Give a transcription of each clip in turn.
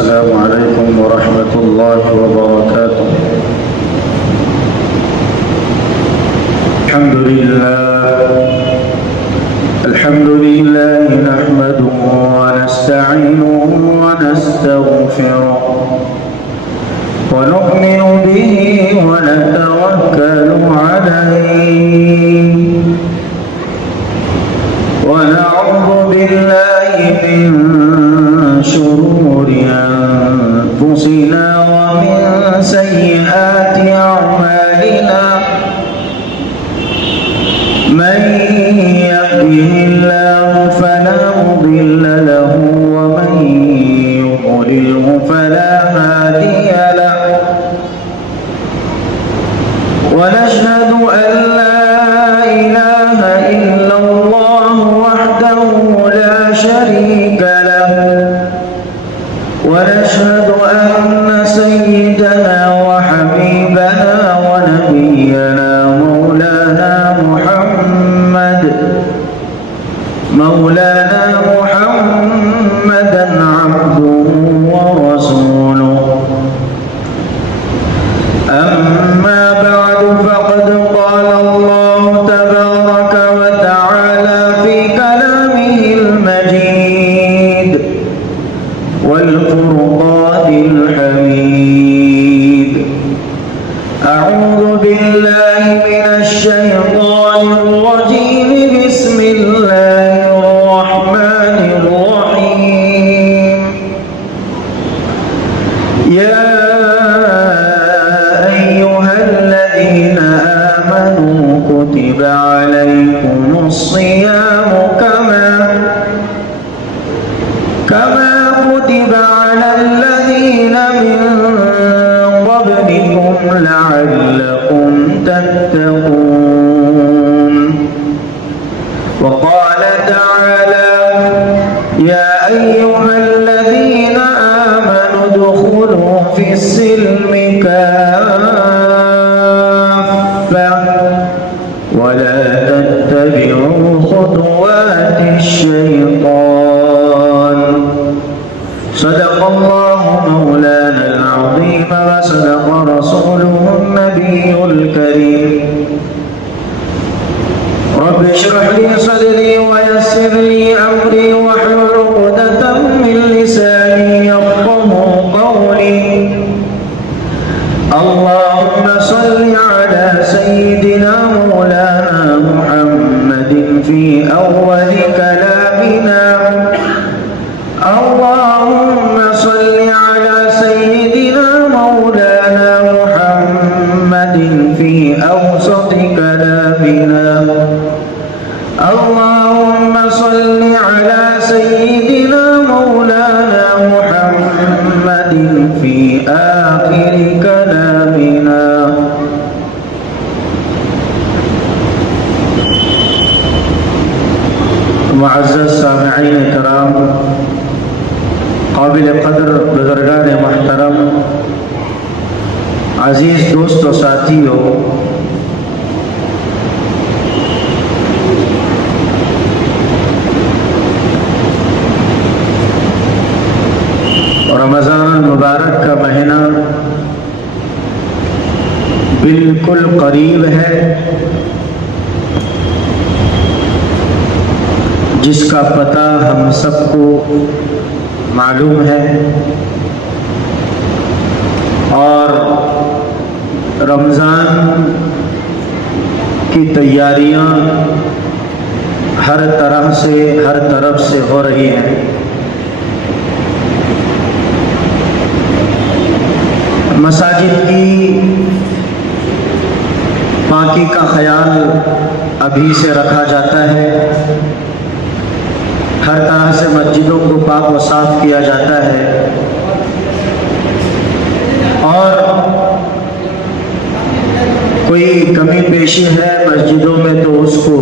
السلام عليكم ورحمة الله وبركاته. الحمد لله نحمده ونستعينه ونستغفره ونؤمن به ونتوكل عليه ونعوذ بالله من شرور أنفسنا ومن سيئات أعمالنا. من يهده الله فلا مضل له ومن يضلله فلا هادي له. ونشهد أن لا إله إلا الله وحده لا شريك له. ونشهد أن سيدنا وحبيبنا ونبينا مولانا محمدا عبده ورسوله. أما بعد فقد قال الله تبارك وتعالى في كلامه المجيد والفرقان الحميد. أعوذ بالله من الشيطان الرجيم. بسم الله الرحمن الرحيم. يا أيها الذين آمنوا كتب عليكم الصيام كما كتب على الذين من قبلكم لعلكم تتقون. وقال تعالى يا أيها الذين آمنوا ادخلوا في السلم كافة ولا تتبعوا خطوات الشيطان. صدق الله مولانا العظيم وصدق رسوله النبي الكريم. رب اشرح لي صدري ويسر لي أمري واحلل عقدة من لساني يفقهوا قولي. اللهم صل على سيدنا مولانا محمد في أول كلامنا. اللهم صل على سيدنا مولانا محمد في أوسط كلامنا. اللهم صل على سيدنا مولانا محمد في آخر كلامنا. معزز سامعین کرام، قابل قدر بزرگان محترم، عزیز دوست و ساتھیوں، رمضان المبارک کا مہینہ بالکل قریب ہے، جس کا پتہ ہم سب کو معلوم ہے، اور رمضان کی تیاریاں ہر طرف سے ہو رہی ہیں۔ مساجد کی پاکی کا خیال ابھی سے رکھا جاتا ہے، ہر طرح سے مسجدوں کو پاک و صاف کیا جاتا ہے، اور کوئی کمی پیشی ہے مسجدوں میں تو اس کو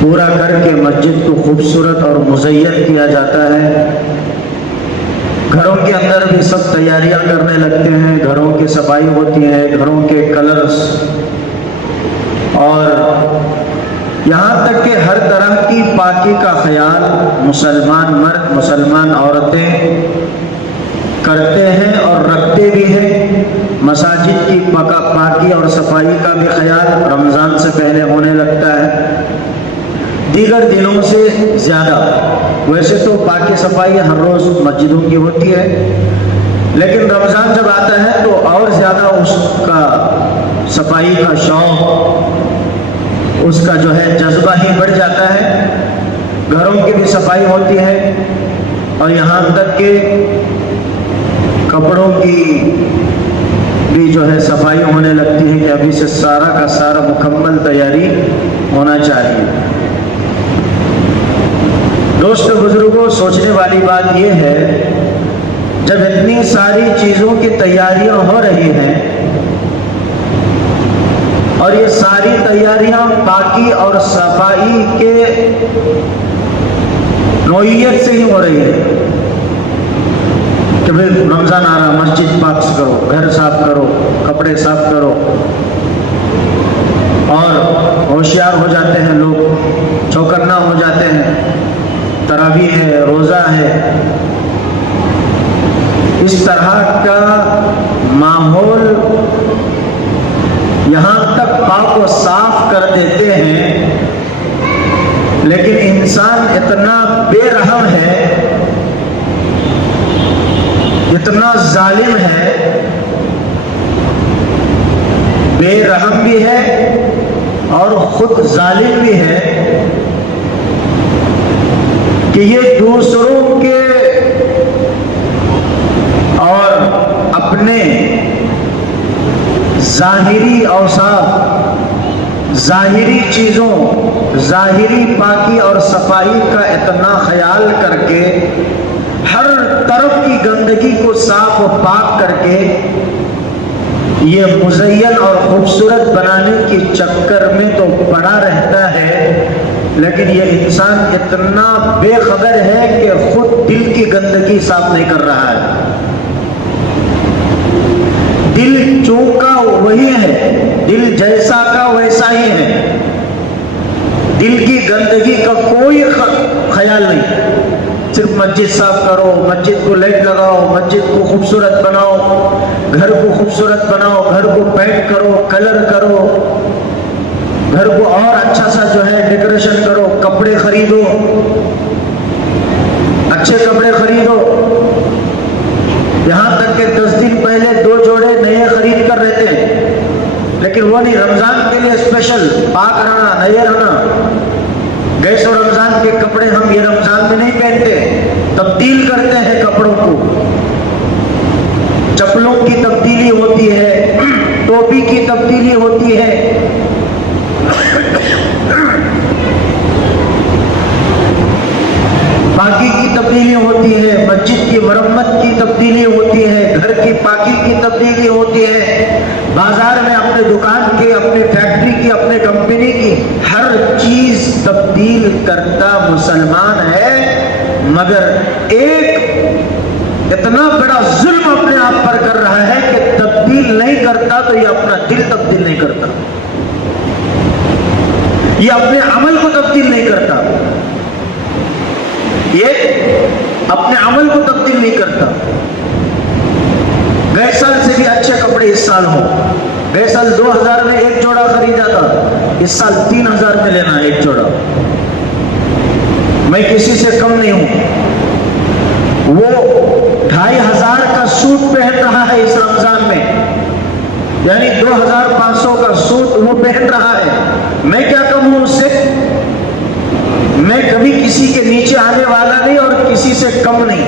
پورا کر کے مسجد کو خوبصورت اور مزین کیا جاتا ہے۔ گھروں کے اندر بھی سب تیاریاں کرنے لگتے ہیں، گھروں کی صفائی ہوتی ہے، گھروں کے کلرز، اور یہاں تک کہ ہر طرح کی پاکی کا خیال مسلمان مرد مسلمان عورتیں مساجد کی پاکی اور صفائی کا بھی خیال رمضان سے پہلے ہونے لگتا ہے، دیگر دنوں سے زیادہ۔ ویسے تو پاکی صفائی ہر روز مسجدوں کی ہوتی ہے، لیکن رمضان جب آتا ہے تو اور زیادہ اس کا صفائی کا شوق، اس کا جو ہے جذبہ ہی بڑھ جاتا ہے۔ گھروں کی بھی صفائی ہوتی ہے اور یہاں تک کہ کپڑوں کی بھی جو ہے صفائی ہونے لگتی ہے کہ ابھی سے سارا کا سارا مکمل تیاری ہونا چاہیے۔ دوست بزرگوں، سوچنے والی بات یہ ہے، جب اتنی ساری چیزوں کی تیاریاں ہو رہی ہیں اور یہ ساری تیاریاں پاکی اور صفائی کے نوعیت سے ہی ہو رہی ہے کہ بھئی رمضان آ رہا، مسجد پاک کرو، گھر صاف کرو، کپڑے صاف کرو، اور ہوشیار ہو جاتے ہیں لوگ، چوکنا ہو جاتے ہیں، تراویح ہے، روزہ ہے، اس طرح کا ماحول یہاں تک پاک و صاف کر دیتے ہیں، لیکن انسان اتنا بے رحم ہے، اتنا ظالم ہے، بے رحم بھی ہے اور خود ظالم بھی ہے کہ یہ دوسروں کے اور اپنے ظاہری اوصاف، ظاہری چیزوں، ظاہری پاکی اور صفائی کا اتنا خیال کر کے، ہر طرف کی گندگی کو صاف و پاک کر کے یہ مزین اور خوبصورت بنانے کے چکر میں تو پڑا رہتا ہے، لیکن یہ انسان اتنا بے خبر ہے کہ خود دل کی گندگی صاف نہیں کر رہا ہے۔ دل چونکا وہی ہے، دل جیسا کا ویسا ہی ہے، دل کی گندگی کا کوئی خیال نہیں۔ صرف مسجد صاف کرو، مسجد کو لائٹ لگاؤ، مسجد کو خوبصورت بناؤ، گھر کو خوبصورت بناؤ، گھر کو پینٹ کرو، کلر کرو، گھر کو اور اچھا سا جو ہے ڈیکوریشن کرو، کپڑے خریدو، اچھے کپڑے خریدو، یہاں تک کہ 10 دن پہلے 2 جوڑے نئے خرید کر رہتے ہیں، لیکن وہ نہیں، رمضان کے لیے اسپیشل پاک رہنا، نئے رہنا۔ گیس اور رمضان کے کپڑے ہم یہ رمضان میں نہیں پہنتے، تبدیل کرتے ہیں کپڑوں کو، چپلوں کی تبدیلی ہوتی ہے، ٹوپی کی تبدیلی ہوتی ہے، پاکی کی تبدیلی ہوتی ہے، مسجد کی مرمت کی تبدیلی ہوتی ہے، گھر کی پاکی کی تبدیلی ہوتی ہے، بازار میں اپنے دکان کی، اپنے فیکٹری کی، اپنے کمپنی کی ہر چیز تبدیل کرتا مسلمان ہے، مگر ایک اتنا بڑا ظلم اپنے آپ پر کر رہا ہے کہ تبدیل نہیں کرتا تو یہ اپنا دل تبدیل نہیں کرتا، یہ اپنے عمل کو تبدیل نہیں کرتا، یہ اپنے عمل کو تبدیل نہیں کرتا۔ گئے سال سے بھی اچھے کپڑے اس سال ہو، گئے سال 2000 میں 1 جوڑا خریدا تھا، اس سال 3000 میں لینا 1 جوڑا۔ میں کسی سے کم نہیں ہوں، وہ 2500 کا سوٹ پہن رہا ہے اس رمضان میں، یعنی 2500 کا سوٹ وہ پہن رہا ہے، میں کیا کم ہوں اس سے؟ میں کبھی کسی کے نیچے آنے والا نہیں اور کسی سے کم نہیں،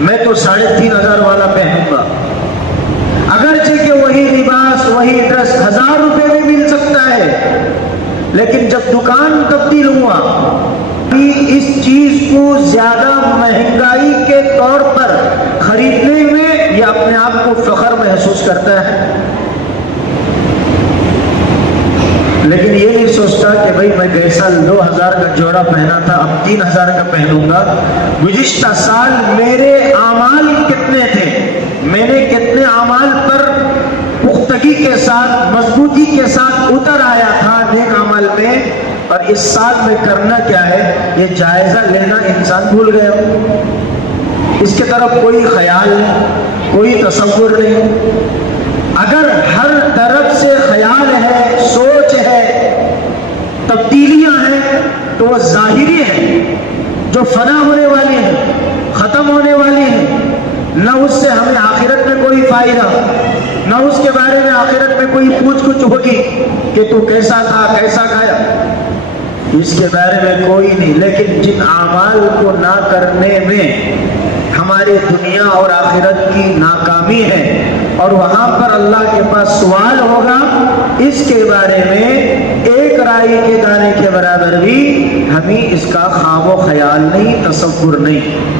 میں تو 3500 والا پہنوں گا، اگرچہ کہ وہی لباس، وہی ڈریس 1000 روپے میں مل سکتا ہے، لیکن جب دکان تبدیل ہوا، اس چیز کو زیادہ مہنگائی کے طور پر خریدنے میں یہ اپنے آپ کو فخر محسوس کرتا ہے، لیکن یہ نہیں سوچتا کہ بھئی میں گئے سال 2000 کا جوڑا پہنا تھا، اب 3000 کا پہنوں گا۔ گزشتہ سال میرے اعمال کتنے تھے، میں نے کتنے اعمال پر پختگی کے ساتھ، مضبوطی کے ساتھ اتر آیا تھا نیک عمل میں، اور اس سال میں کرنا کیا ہے، یہ جائزہ لینا انسان بھول گیا، اس کے طرف کوئی خیال نہیں، کوئی تصور نہیں۔ اگر ہر طرف سے خیال ہے، سوچ ہے، تبدیلیاں ہیں، تو وہ ظاہری ہے جو فنا ہونے والی ہیں، ختم ہونے والی ہیں. نہ اس سے ہمیں آخرت میں کوئی فائدہ، نہ اس کے بارے میں آخرت میں کوئی پوچھ گچھ ہوگی کہ تو کیسا تھا، کیسا کھایا، اس کے بارے میں کوئی نہیں. لیکن جن اعمال کو نہ کرنے میں ہماری دنیا اور آخرت کی ناکامی ہے، اور وہاں پر اللہ کے پاس سوال ہوگا، اس کے بارے میں ایک رائی کے دانے کے برابر بھی ہمیں اس کا خواب و خیال نہیں، تصور نہیں.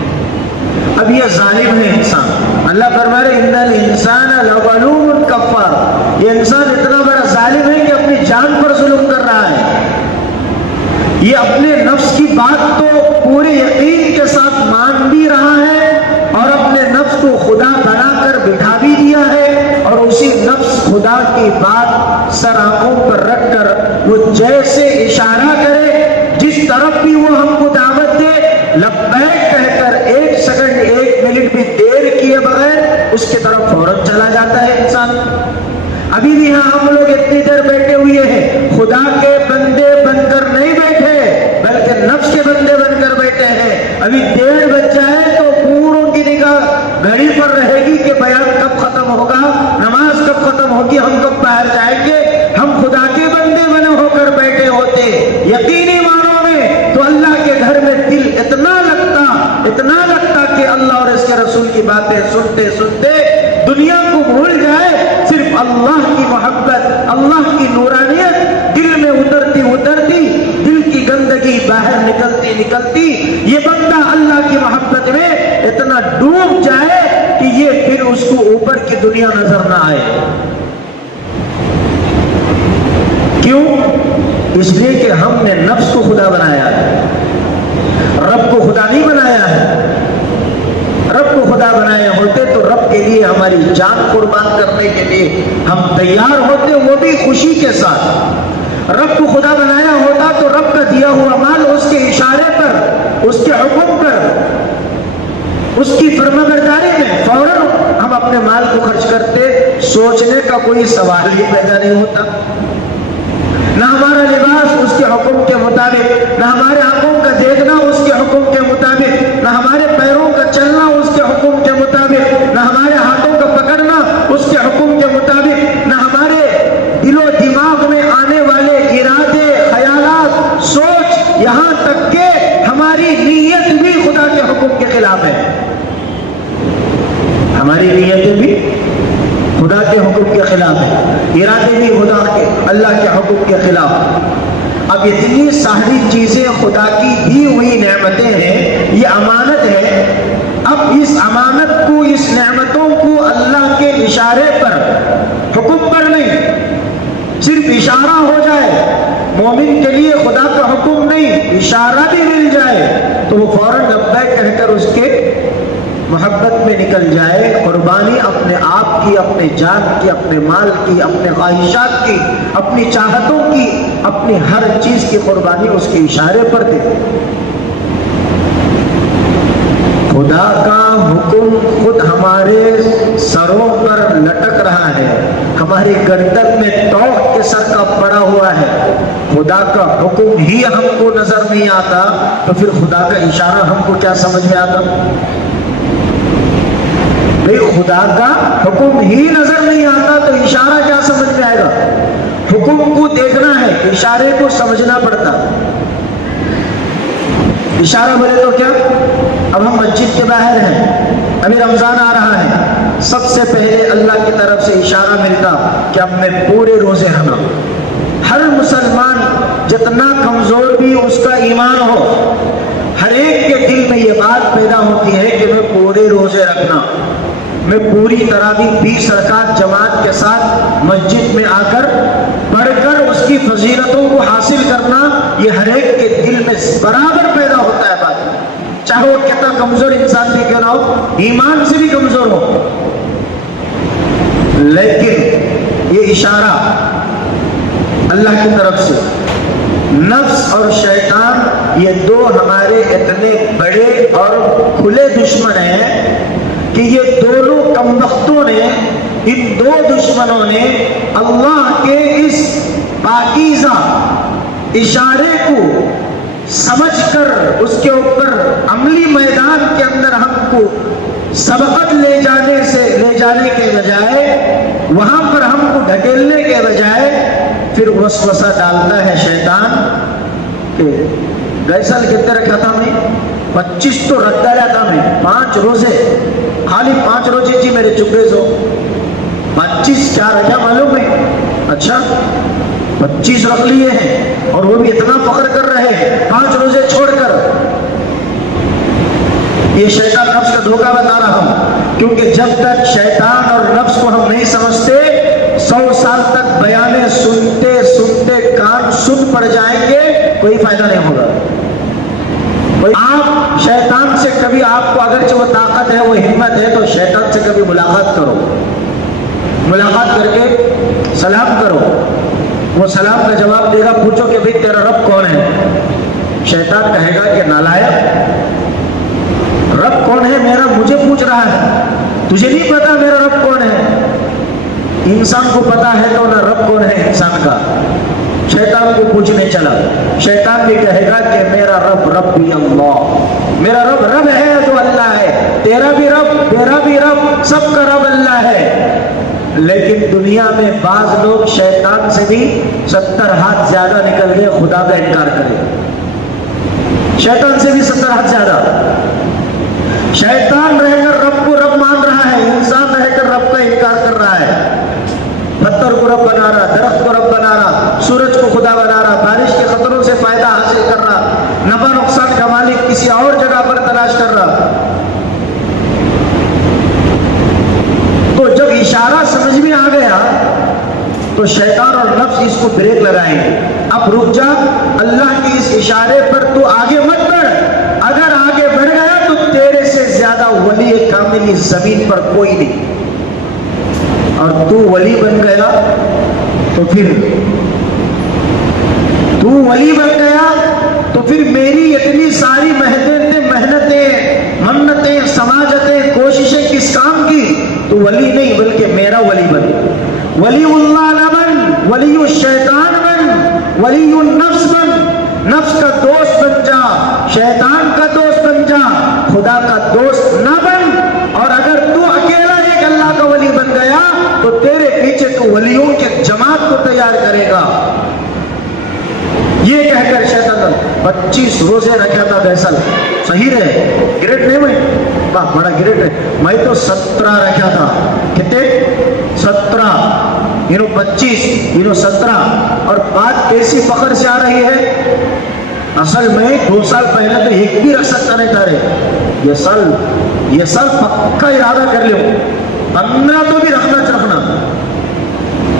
اب یہ ظالم ہے انسان. اللہ فرما رہے ان الانسان لظلوم کفار. یہ انسان اتنا بڑا ظالم ہے کہ اپنی جان پر ظلم کر رہا ہے. یہ اپنے نفس کی بات تو پورے یقین کے ساتھ مان بھی رہا ہے، اور اپنے نفس کو خدا بنا کر بٹھا بھی دیا ہے، اور اسی نفس خدا کی بات سر آنکھوں پر رکھ کر وہ جیسے اشارہ کرے، جس طرف بھی وہ ہم کو دعوت دے، لبیک کہہ کر 1 سیکنڈ 1 منٹ بھی دیر کیے بغیر اس کی طرف فوراً چلا جاتا ہے انسان. ابھی بھی یہاں ہم لوگ اتنی دیر بیٹھے ہوئے ہیں، خدا کے بندے بن کر نہیں بیٹھے بلکہ نفس کے بندے بن کر بیٹھے ہیں. ابھی 1:30 بج جائے تو پوروں کی نگاہ گھڑی پر رہے گی کہ بیان کب ختم ہوگا، نماز کب ختم ہوگی، ہم کب باہر جائیں گے. ہم خدا کے بندے بنے ہو کر بیٹھے ہوتے یقینی معنوں میں تو اللہ کے گھر میں دل اتنا لگتا کہ اللہ اور اس کے رسول کی باتیں سنتے سنتے دنیا کو بھول جائے، صرف اللہ کی محبت، اللہ کی نورانیت دل میں اترتی دل کی گندگی باہر نکلتی یہ بندہ اللہ کی محبت میں اتنا ڈوب جائے کہ یہ پھر اس کو اوپر کی دنیا نظر نہ آئے. کیوں؟ اس لیے کہ ہم نے نفس کو خدا بنایا ہے، رب کو خدا نہیں بنایا ہے. رب کو خدا بنائے ہوتے تو رب کے لیے ہماری جان قربان کرنے کے لیے ہم تیار ہوتے، وہ بھی خوشی کے ساتھ. رب کو خدا بنایا ہوتا تو رب کا دیا ہوا مال اس کے اشارے پر، اس کے حکم پر، اس کی فرمانبرداری میں فوراً ہم اپنے مال کو خرچ کرتے، سوچنے کا کوئی سوال ہی پیدا نہیں ہوتا. نہ ہمارا لباس اس کے حکم کے مطابق، نہ ہمارے آنکھوں کا دیکھنا اس کے حکم کے مطابق، نہ ہمارے پیروں کا چلنا اس کے حکم کے مطابق، نہ ہمارے ہاتھوں کا پکڑنا اس کے حکم کے مطابق، نہ ہمارے دل و دماغ میں آنے والے ارادے، خیالات، سوچ، یہاں تک کہ ہماری نیت بھی خدا کے حکم کے خلاف ہے. ہماری نیتیں بھی خدا کے حکم کے خلاف ہے، ارادے بھی خدا کے، اللہ کے حکم کے خلاف. اب اتنی ساری چیزیں خدا کی دی ہوئی نعمتیں ہیں، یہ امانت ہے. اب اس امانت کو، اس نعمتوں کو اللہ کے اشارے پر، حکم پر نہیں، صرف اشارہ ہو جائے، مومن کے لیے خدا کا حکم نہیں، اشارہ بھی مل جائے تو وہ فوراً لبیک کہہ کر اس کے محبت میں نکل جائے. قربانی اپنے آپ کی، اپنے جان کی، اپنے مال کی، اپنے خواہشات کی، اپنی چاہتوں کی، اپنی ہر چیز کی قربانی اس کے اشارے پر دے. خدا کا حکم خود ہمارے سروں پر لٹک رہا ہے، ہماری گردن میں توق کے سر کا پڑا ہوا ہے. خدا کا حکم ہی ہم کو نظر نہیں آتا تو پھر خدا کا اشارہ ہم کو کیا سمجھ میں آتا؟ بھئی خدا کا حکم ہی نظر نہیں آتا تو اشارہ کیا سمجھ میں آئے گا؟ حکم کو دیکھنا ہے، اشارے کو سمجھنا پڑتا. اشارہ بولے تو کیا؟ اب ہم مسجد کے باہر ہیں، ابھی رمضان آ رہا ہے، سب سے پہلے اللہ کی طرف سے اشارہ ملتا کہ اب میں پورے روزے رہنا. ہر مسلمان جتنا کمزور بھی اس کا ایمان ہو، ہر ایک کے دل میں یہ بات پیدا ہوتی ہے کہ میں پورے روزے رکھنا، میں پوری تراویح 20 رکعت جماعت کے ساتھ مسجد میں آ کر پڑھ کر اس کی فضیلتوں کو حاصل کرنا، یہ ہر ایک کے دل میں برابر پیدا ہوتا ہے بات، چاہے وہ کتنا کمزور انسان بھی کیوں نہ ہو، ایمان سے بھی کمزور ہو. لیکن یہ اشارہ اللہ کی طرف سے، نفس اور شیطان یہ دو ہمارے اتنے بڑے اور کھلے دشمن ہیں کہ یہ دونوں کم بختوں نے ان دو دشمنوں نے اللہ کے اس پاکیزہ اشارے کو سمجھ کر اس کے اوپر عملی میدان کے اندر ہم کو سبقت لے جانے کے بجائے، وہاں پر ہم کو ڈھکیلنے کے بجائے پھر وسوسہ ڈالتا ہے شیطان کہ گئے سال کتنے رکھا تھا میں 25 تو رکھ ڈالا تھا میں 5 روزے، خالی 5 روزے جی میرے چپے سو 25 کیا رکھا معلوم ہے؟ اچھا 25 رکھ لیے ہیں اور وہ بھی اتنا فخر کر رہے ہیں 5 روزے چھوڑ کر۔ یہ شیطان نفس کا دھوکہ بتا رہا ہوں، کیونکہ جب تک شیطان اور نفس کو ہم نہیں سمجھتے 100 سال تک بیانے سنتے سنتے کان سن پڑ جائیں گے، کوئی فائدہ نہیں ہوگا۔ آپ شیطان سے کبھی، آپ کو اگرچہ وہ طاقت ہے وہ ہمت ہے، تو شیطان سے کبھی ملاقات کرو، ملاقات کر کے سلام کرو، وہ سلام کا جواب دے گا، پوچھو کہ بھئی تیرا رب کون ہے؟ شیطان کہے گا کہ نالائق، رب کون ہے میرا مجھے پوچھ رہا ہے، تجھے نہیں پتا میرا رب کون ہے؟ انسان کو پتا ہے تو نہ رب کون ہے انسان کا۔ شیطان کو پوچھنے چلا، شیطان بھی کہے گا کہ میرا رب ربی اللہ، میرا رب رب ہے تو اللہ ہے، تیرا بھی رب تیرا بھی رب، سب کا رب اللہ ہے۔ لیکن دنیا میں بعض لوگ شیطان سے بھی 70 ہاتھ زیادہ نکل گئے خدا کا انکار کرے، شیطان سے بھی 70 ہاتھ زیادہ۔ شیطان رہ کر رب کو رب مان رہا ہے، انسان رہ کر رب کا انکار کر رہا ہے، پتھر کو رب بنا رہا، درخت کو رب بنا رہا، سورج کو خدا بنا رہا، بارش کے خطروں سے فائدہ حاصل کر رہا، نفع نقصان کا مالک کسی اور جگہ پر تلاش کر رہا۔ تو جب اشارہ سمجھ میں آ گیا تو شیطان اور نفس اس کو بریک لگائیں گے، اب رک جا، اللہ کے اس اشارے پر تو آگے مت بڑھ، اگر آگے بڑھ گیا تو تیرے سے زیادہ ولی کامل اس زمین پر کوئی نہیں، اور تو ولی بن گیا تو پھر میری اتنی ساری محنتیں منتیں سماجتیں کوششیں کس کام کی؟ تو ولی نہیں بلکہ میرا ولی بن، ولی اللہ نہ بن، ولی الشیطان بن، ولی النفس بن، نفس کا دوست بن جا، شیطان کا دوست بن جا، خدا کا دوست نہ بن۔ اور اگر تو اکیلا ایک اللہ کا ولی بن گیا تو تیرے پیچھے تو ولیوں کے جماعت کو تیار کرے گا۔ یہ کہہ کر شیطان 25 روزے رکھا تھا فیصل، صحیح ہے، گریٹ نہیں میں بڑا گریٹ ہے، میں تو 17 رکھا تھا، کتنے 17 25 17، اور بات کیسی فخر سے آ رہی ہے، اصل میں 2 سال پہلے تو ایک بھی رکھ سکتا نہیں تھا رے، یہ سال پکا ارادہ کر لو 15 تو بھی رکھنا،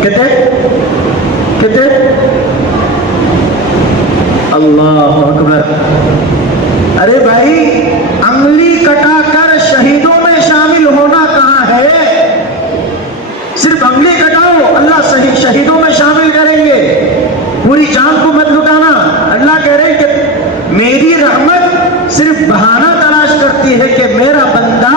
کتنے اللہ اکبر۔ ارے بھائی انگلی کٹا کر شہیدوں میں شامل ہونا کہاں ہے؟ صرف انگلی کٹاؤ اللہ شہیدوں میں شامل کریں گے، پوری جان کو مت لٹانا۔ اللہ کہہ رہے ہیں کہ میری رحمت صرف بہانہ تلاش کرتی ہے کہ میرا بندہ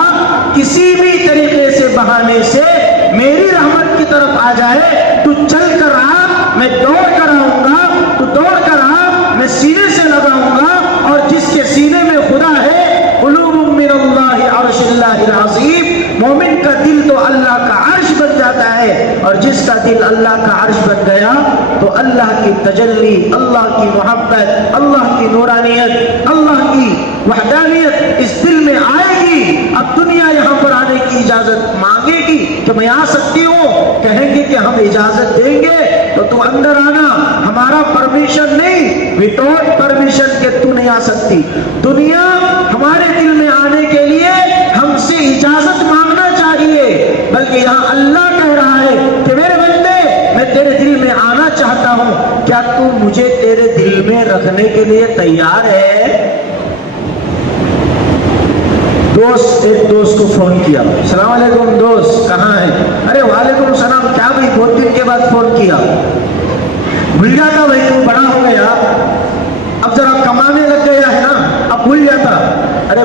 کسی بھی طریقے سے بہانے سے میری رحمت کی طرف آ جائے۔ تو چل کر آ، میں دوڑ کر آؤں گا، تو دوڑ کر آ، میں سینے سے لگاؤں گا، اور جس کے سینے میں خدا ہے، قلوب من اللہ عرش اللہ العظیم، مومن کا دل تو اللہ کا عرش بن جاتا ہے، اور جس کا دل اللہ کا عرش بن گیا تو اللہ کی تجلی، اللہ کی محبت، اللہ کی نورانیت، اللہ کی وحدانیت اس دل میں آئے گی۔ اب دنیا یہاں پر آنے کی اجازت مانگے گی کہ میں آ سکتی ہوں، کہیں گے کہ ہم اجازت دیں گے تو تو اندر آنا، ہمارا پرمیشن نہیں، وداؤٹ پرمیشن کے تو نہیں آ سکتی۔ دنیا ہمارے دل میں آنے کے لیے ہم سے اجازت مانگنا چاہیے، بلکہ یہاں اللہ کہہ رہا ہے کہ میرے بندے میں تیرے دل میں آنا چاہتا ہوں، کیا تو مجھے تیرے دل میں رکھنے کے لیے تیار ہے؟ ایک دوست کو فون کیا، السلام علیکم دوست کہاں ہے؟ ارے وعلیکم السلام، کیا بھائی 2 دن کے بعد فون کیا؟ بھول جاتا بھائی، تو بڑا ہو گیا، اب ذرا کمانے لگ گیا ہے نا، اب بھول جاتا۔ ارے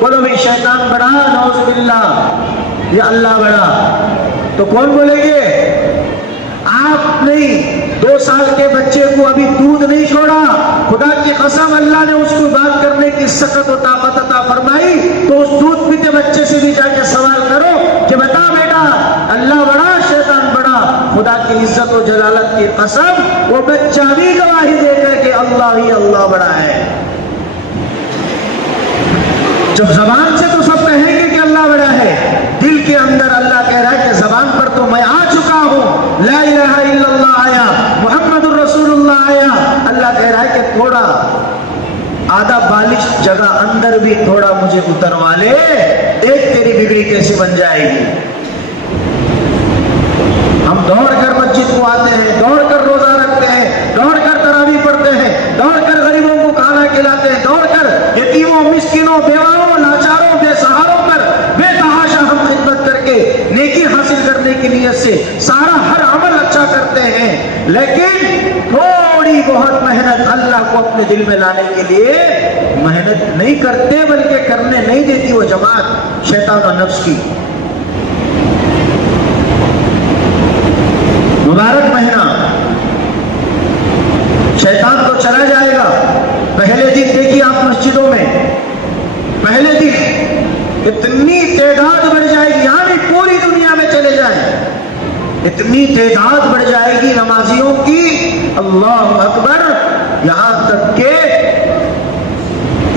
بولو بھائی شیطان بڑا، نعوذ باللہ، یا اللہ بڑا، تو کون بولیں گے؟ آپ نہیں، 2 سال کے بچے کو ابھی دودھ نہیں چھوڑا، خدا کی قسم اللہ نے اس کو بات کرنے کی سخت و طاقت عطا فرمائی، تو اس دودھ پیتے بچے سے بھی جا کے سوال کرو کہ بتا بیٹا اللہ بڑا شیطان بڑا، خدا کی عزت و جلالت کی قسم وہ بچہ بھی گواہی دے گا کہ اللہ ہی اللہ بڑا ہے۔ جب زبان سے تو سب کہیں گے کہ اللہ بڑا ہے، دل کے اندر اللہ کہہ رہا ہے کہ زبان پر تو میں آ چکا ہوں، لا الہ الا اللہ آیا، محمد الرسول اللہ آیا، اللہ کہہ رہا ہے کہ تھوڑا آدھا بالش جگہ اندر بھی تھوڑا مجھے اتروا لے، ایک تیری بگڑی کیسے بن جائے گی۔ ہم دوڑ کر مسجد کو آتے ہیں، دوڑ کر روزہ رکھتے ہیں، دوڑ کر تراویح پڑھتے ہیں، دوڑ کر غریبوں کو کھانا کھلاتے ہیں، دوڑ کر یتیموں، مسکینوں، بیواؤں، لاچاروں، بے سہاروں پر بے تحاشا ہم خدمت کر کے نیکی حاصل کرنے کی نیت سے سارا ہر عمل اچھا کرتے ہیں، لیکن تھوڑی بہت محنت اللہ کو اپنے دل میں لانے کے لیے محنت نہیں کرتے، بلکہ کرنے نہیں دیتی وہ جماعت شیطان و نفس کی۔ مبارک مہینہ، شیطان تو چلا جائے گا، پہلے دن دیکھیے آپ مسجدوں میں، پہلے دن اتنی تعداد بڑھ جائے گی، یعنی پوری دنیا میں چلے جائیں اتنی تعداد بڑھ جائے گی نمازیوں کی، اللہ اکبر، یہاں تک کہ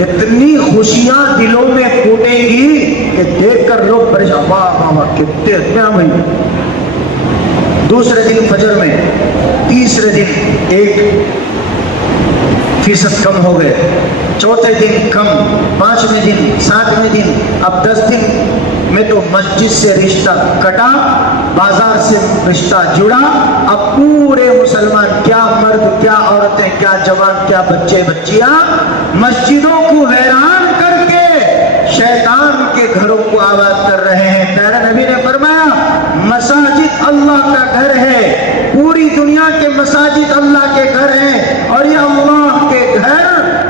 اتنی خوشیاں دلوں میں پھوٹیں گی کہ دیکھ کر لوگ پریشان، واہ واہ واہ کتنے اتنا بھائی۔ دوسرے دن فجر میں، تیسرے دن 1% کم ہو گئے، چوتھے دن کم، 5ویں دن، 7ویں دن، اب 10 دن میں تو مسجد سے رشتہ کٹا، بازار سے رشتہ جڑا، اب پورے مسلمان، کیا مرد، کیا عورتیں، کیا جوان، کیا بچے بچیاں، مسجدوں کو ویران کر کے شیطان کے گھروں کو آباد کر رہے ہیں۔ پیارے نبی نے فرمایا مساجد اللہ کا گھر ہے، پوری دنیا کے مساجد اللہ کے گھر ہیں، اور یہ اللہ کے گھر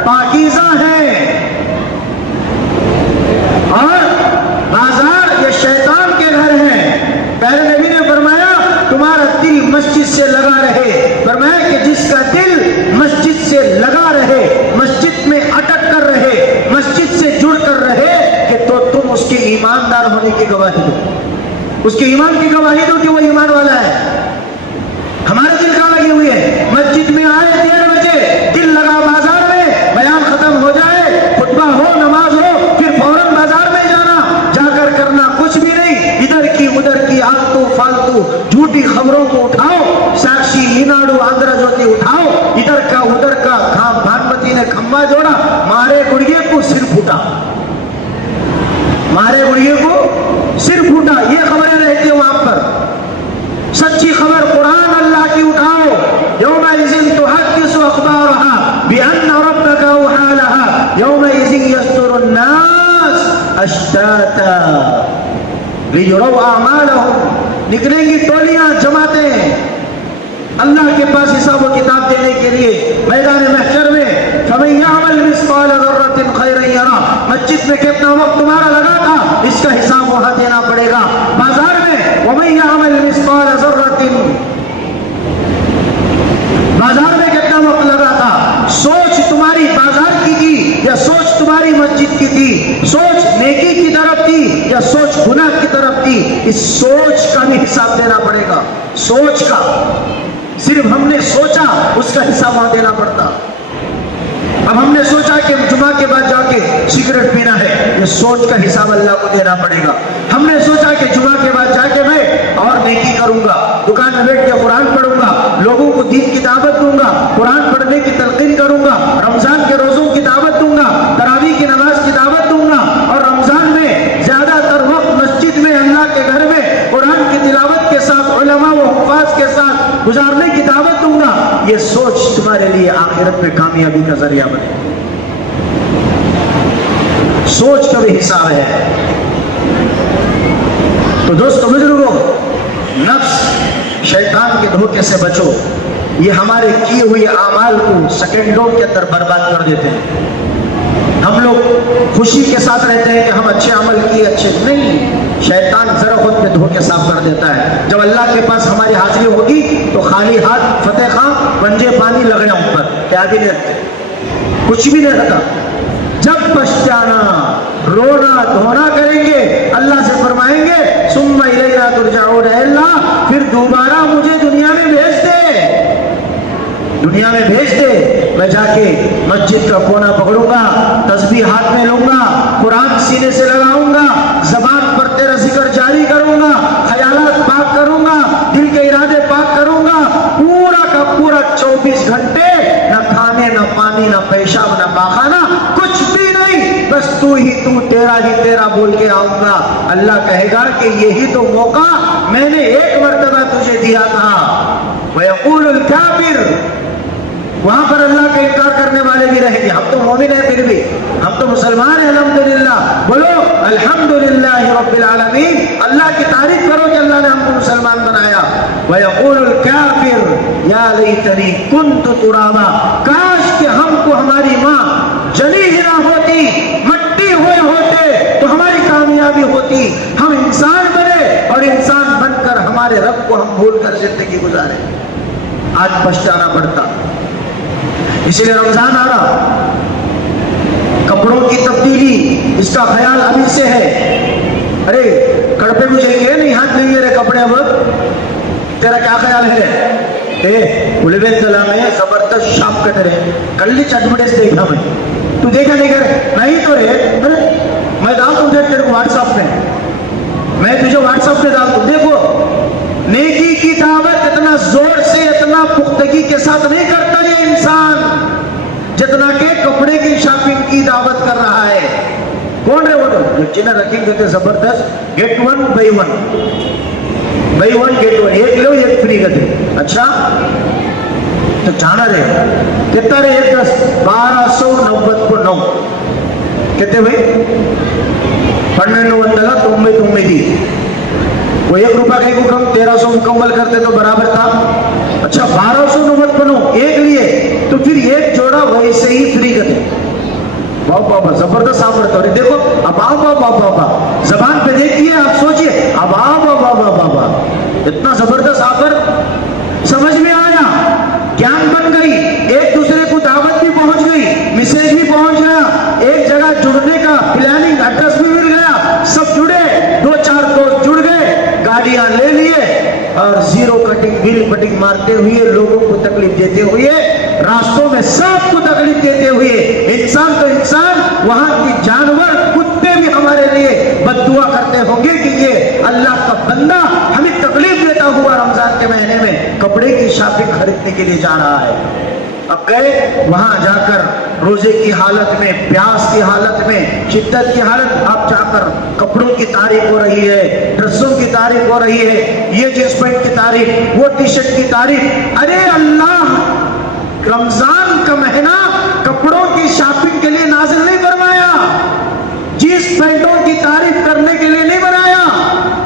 پاکیزہ ہیں، اور بازار یہ شیطان کے گھر ہیں۔ پیارے نبی نے فرمایا تمہارا دل مسجد سے لگا رہے، فرمایا کہ جس کا دل مسجد سے لگا رہے، مسجد میں اٹک کر رہے، مسجد سے جڑ کر رہے، کہ تو تم اس کے ایماندار ہونے کی گواہی دو، اس کے ایمان کی گواہی دو کہ وہ ایمان والا ہے۔ ہمارے دل کہاں لگی ہوئی ہے؟ مسجد میں آئے 3 بجے، دل لگا بازار میں، بیان ختم ہو جائے، خطبہ ہو، نماز ہو، پھر فوراً بازار میں جانا، جا کر کرنا کچھ بھی نہیں، ادھر کی ادھر کی آلتو فالتو جھوٹی خبروں کو اٹھاؤ، ساکشی، ایناڈو، آندھرا جوتی اٹھاؤ، ادھر کا ادھر کا، بھانمتی نے کھمبا جوڑا، مارے گڑیے کو سر پھوٹا، مارے گڑیے کو سر پھوٹا، یہ خبریں رہتی ہیں وہاں پر۔ سچی خبر قرآن اللہ کی اٹھاؤ، یومئذ تحدث اخبارها بأن ربك اوحى لها یومئذ یصدر الناس اشتاتا لیروا اعمالهم، نکلیں گی ٹولیاں، جماعتیں اللہ کے پاس حساب و کتاب دینے کے لیے میدان محشر میں۔ فمن يعمل مثقال ذرة خيرا يره، مسجد میں کتنا وقت تمہارا لگا تھا اس کا حساب وہاں دینا پڑے گا۔ بازار میں ومن يعمل مثقال ذرة، بازار میں کتنا وقت لگا تھا، سوچ تمہاری بازار کی تھی یا سوچ تمہاری مسجد کی تھی، سوچ نیکی کی طرف تھی یا سوچ گناہ کی طرف تھی، اس سوچ کا بھی حساب دینا پڑے گا۔ سوچ کا، صرف ہم نے سوچا اس کا حساب وہاں دینا پڑتا۔ اب ہم نے سوچا کہ جمعہ کے بعد جا کے سگریٹ پینا ہے، یہ سوچ کا حساب اللہ کو دینا پڑے گا۔ ہم نے سوچا کہ جمعہ کے بعد جا کے میں اور نیکی کروں گا، دکان میں بیٹھ کے قرآن پڑھوں گا، لوگوں کو دین کی دعوت دوں گا، قرآن پڑھنے کی تلقین کروں گا، رمضان کے روزوں کی دعوت دوں گا، تراویح کی نماز کی دعوت دوں گا، اور رمضان میں زیادہ تر وقت مسجد میں اللہ کے گھر میں قرآن کی تلاوت کے ساتھ علماء و حفاظ کے ساتھ گزارنے کی دعوت دوں گا۔ یہ سوچ تمہارے لیے آخرت میں کامیابی کا ذریعہ بنے۔ سوچ کا بھی حساب ہے۔ تو دوستو بزرگوں، نفس شیطان کے دھوکے سے بچو، یہ ہمارے کیے ہوئے اعمال کو سیکنڈوں کے اندر برباد کر دیتے ہیں. ہم لوگ خوشی کے ساتھ رہتے ہیں کہ ہم اچھے عمل کیے, اچھے نہیں. شیطان ذرا خود پہ دھو کے صاف کر دیتا ہے. جب اللہ کے پاس ہماری حاضری ہوگی تو خالی ہاتھ فتح خاں پنجے پانی لگنا اوپر, کیا بھی نہیں رکھتے, کچھ بھی نہیں رکھتا. جب پچھتانا رونا دھونا کریں گے, اللہ سے فرمائیں گے ثم الینا ترجعون, اے اللہ پھر دوبارہ مجھے دنیا میں بھیج دے, دنیا میں بھیج دے. میں جا کے مسجد کا کونا پکڑوں گا, تسبیح ہاتھ میں لوں گا, قرآن سینے سے لگاؤں گا, زبان پر تیرا ذکر جاری کروں گا, خیالات پاک کروں گا, دل کے ارادے پاک کروں گا, پورا کا پورا 24 گھنٹے نہ کھانے نہ پانی نہ پیشاب نہ پاخانہ, کچھ بھی نہیں, بس تو ہی تو, تیرا ہی تیرا بول کے آؤں گا. اللہ کہے گا کہ یہی تو موقع میں نے ایک مرتبہ تجھے دیا تھا. وَيَقُولُ الْكَافِرُ, وہاں پر اللہ کا انکار کرنے والے بھی رہیں گے. ہم تو مومن ہیں, پھر بھی ہم تو مسلمان ہیں, الحمدللہ. بولو الحمدللہ رب العالمین, اللہ کی تعریف کرو کہ اللہ نے ہم کو مسلمان بنایا. وَيَقُولُ الْكَافِرُ يَا لَيْتَنِي كُنْتُ تُرَابًا, کاش کہ ہم کو ہماری ماں جلی ہی نہ ہوتی, مٹی ہوئے ہوتے تو ہماری کامیابی ہوتی. ہم انسان بنے اور انسان بن کر ہمارے رب کو ہم بھول کر زندگی گزارے. آج پچھتانا پڑتا. اس لیے رمضان آ رہا, کپڑوں کی تبدیلی اس کا خیال ابھی سے ہے. ارے کڑپے مجھے یہ نہیں, ہاتھ نہیں میرے کپڑے, اب تیرا کیا خیال ہے؟ الیون تلا میں زبردست شاپ کٹ رہے, کل ایڈورٹائز دیکھا میں, تو دیکھا نہیں کر نہیں تو رہے, میں ڈال دوں دیکھ تیرے کو واٹس ایپ پہ, میں تجھے واٹس ایپ پہ ڈال دوں. دیکھو نیکی کی دعوت اتنا زور سے اتنا پختگی کے ساتھ نہیں کرتا یہ انسان جتنا کہ کپڑے کی شاپنگ کی دعوت کر رہا ہے. کون رہے وہ تو جنہیں رکھیں گے زبردست گیٹ 1 بائی 1, بائی 1 گیٹ 1, ایک لو ایک فری کرتے. اچھا تو جانا رہے کتنا رہے, 1299 کتنے بھائی, 1299 وہ 1 روپیہ کہیں کو کم 1300 مکمل کرتے تو برابر تھا. اچھا 1299 ایک لیے تو پھر ایک جوڑا ویسے ہی فری کرتے. بابا زبردست آفر تو دیکھو, اب بابا زبان پہ دیکھیے, آپ سوچئے, اب بابا اتنا زبردست آفر, سمجھ میں آیا, گیان بن گئی, ایک دوسرے کو دعوت بھی پہنچ گئی, میسج بھی پہنچ گیا, ایک جگہ جڑنے کا پلاننگ ایڈریس بھی مل گیا, سب جڑے, 2-4 دوست جڑ گئے, گاڑیاں لے لیے اور زیرو کٹنگ بل پٹنگ مارتے ہوئے, لوگوں کو تکلیف دیتے ہوئے, راستوں میں سب کو تکلیف دیتے ہوئے, انسان تو انسان, وہاں کی جانور کتے بھی ہمارے لیے بد دعا کرتے ہوں گے کہ یہ اللہ کا بندہ ہمیں تکلیف دیتا ہوا رمضان کے مہینے میں کپڑے کی شاپنگ خریدنے کے لیے جا رہا ہے. اب گئے وہاں جا کر روزے کی حالت میں, پیاس کی حالت میں, شدت کی حالت, آپ جا کر کپڑوں کی تعریف ہو رہی ہے, ڈریسوں کی تعریف ہو رہی ہے, یہ جینس پینٹ کی تعریف, وہ ٹی شرٹ کی تعریف. ارے اللہ رمضان کا مہینہ کپڑوں کی شاپنگ کے لیے نازل نہیں فرمایا, جینس پینٹوں کی تعریف کرنے کے لیے نہیں بنایا,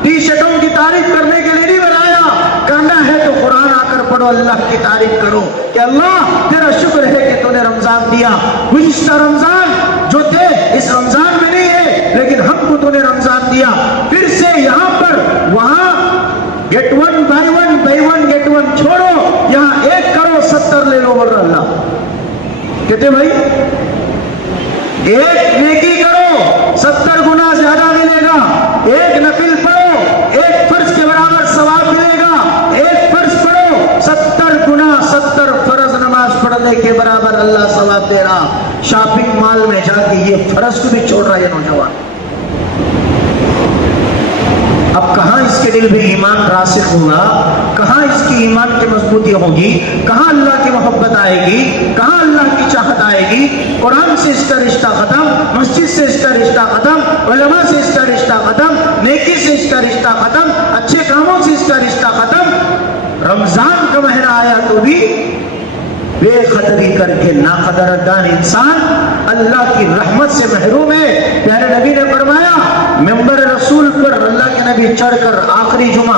ٹی شرٹوں کی تعریف کرنے کے لیے نہیں بنایا. کہنا ہے تو قرآن آ کر پڑھو, اللہ کی تعریف کرو کہ اللہ تیرا شکر ہے کہ تو نے رمضان دیا. گزشتہ رمضان جو تھے اس رمضان میں نہیں ہے, لیکن ہم کو تو نے رمضان دیا. پھر سے یہاں پر وہاں گیٹ 1 بائی 1 گیٹ 1 چھوڑو, یہاں 1 کرو 70 لے لو. بول رہا اللہ کہتے بھائی, ایک نیکی کرو 70 گنا زیادہ ملے گا, ایک نفل پڑھو 1 فرض کے برابر ثواب ملے گا, 1 فرض پڑھو 70 گنا 70 فرض نماز پڑھنے کے برابر اللہ ثواب دے رہا. شاپنگ مال میں جا کے یہ فرض کو بھی چھوڑ رہا ہے نوجوان. اب کہاں اس کے دل میں ایمان راسخ ہوگا, کہاں اس کی ایمان کی مضبوطی ہوگی, کہاں اللہ کی محبت آئے گی, کہاں اللہ کی چاہت آئے گی. قرآن سے اس کا رشتہ ختم, مسجد سے اس کا رشتہ ختم, علماء سے اس کا رشتہ ختم, نیکی سے اس کا رشتہ ختم, اچھے کاموں سے اس کا رشتہ ختم. رمضان کا مہینہ آیا تو بھی بے قدری کر کے ناقدردان انسان اللہ کی رحمت سے محروم ہے. پیارے نبی نے فرمایا, ممبر رسول پر اللہ کے نبی چڑھ کر آخری جمعہ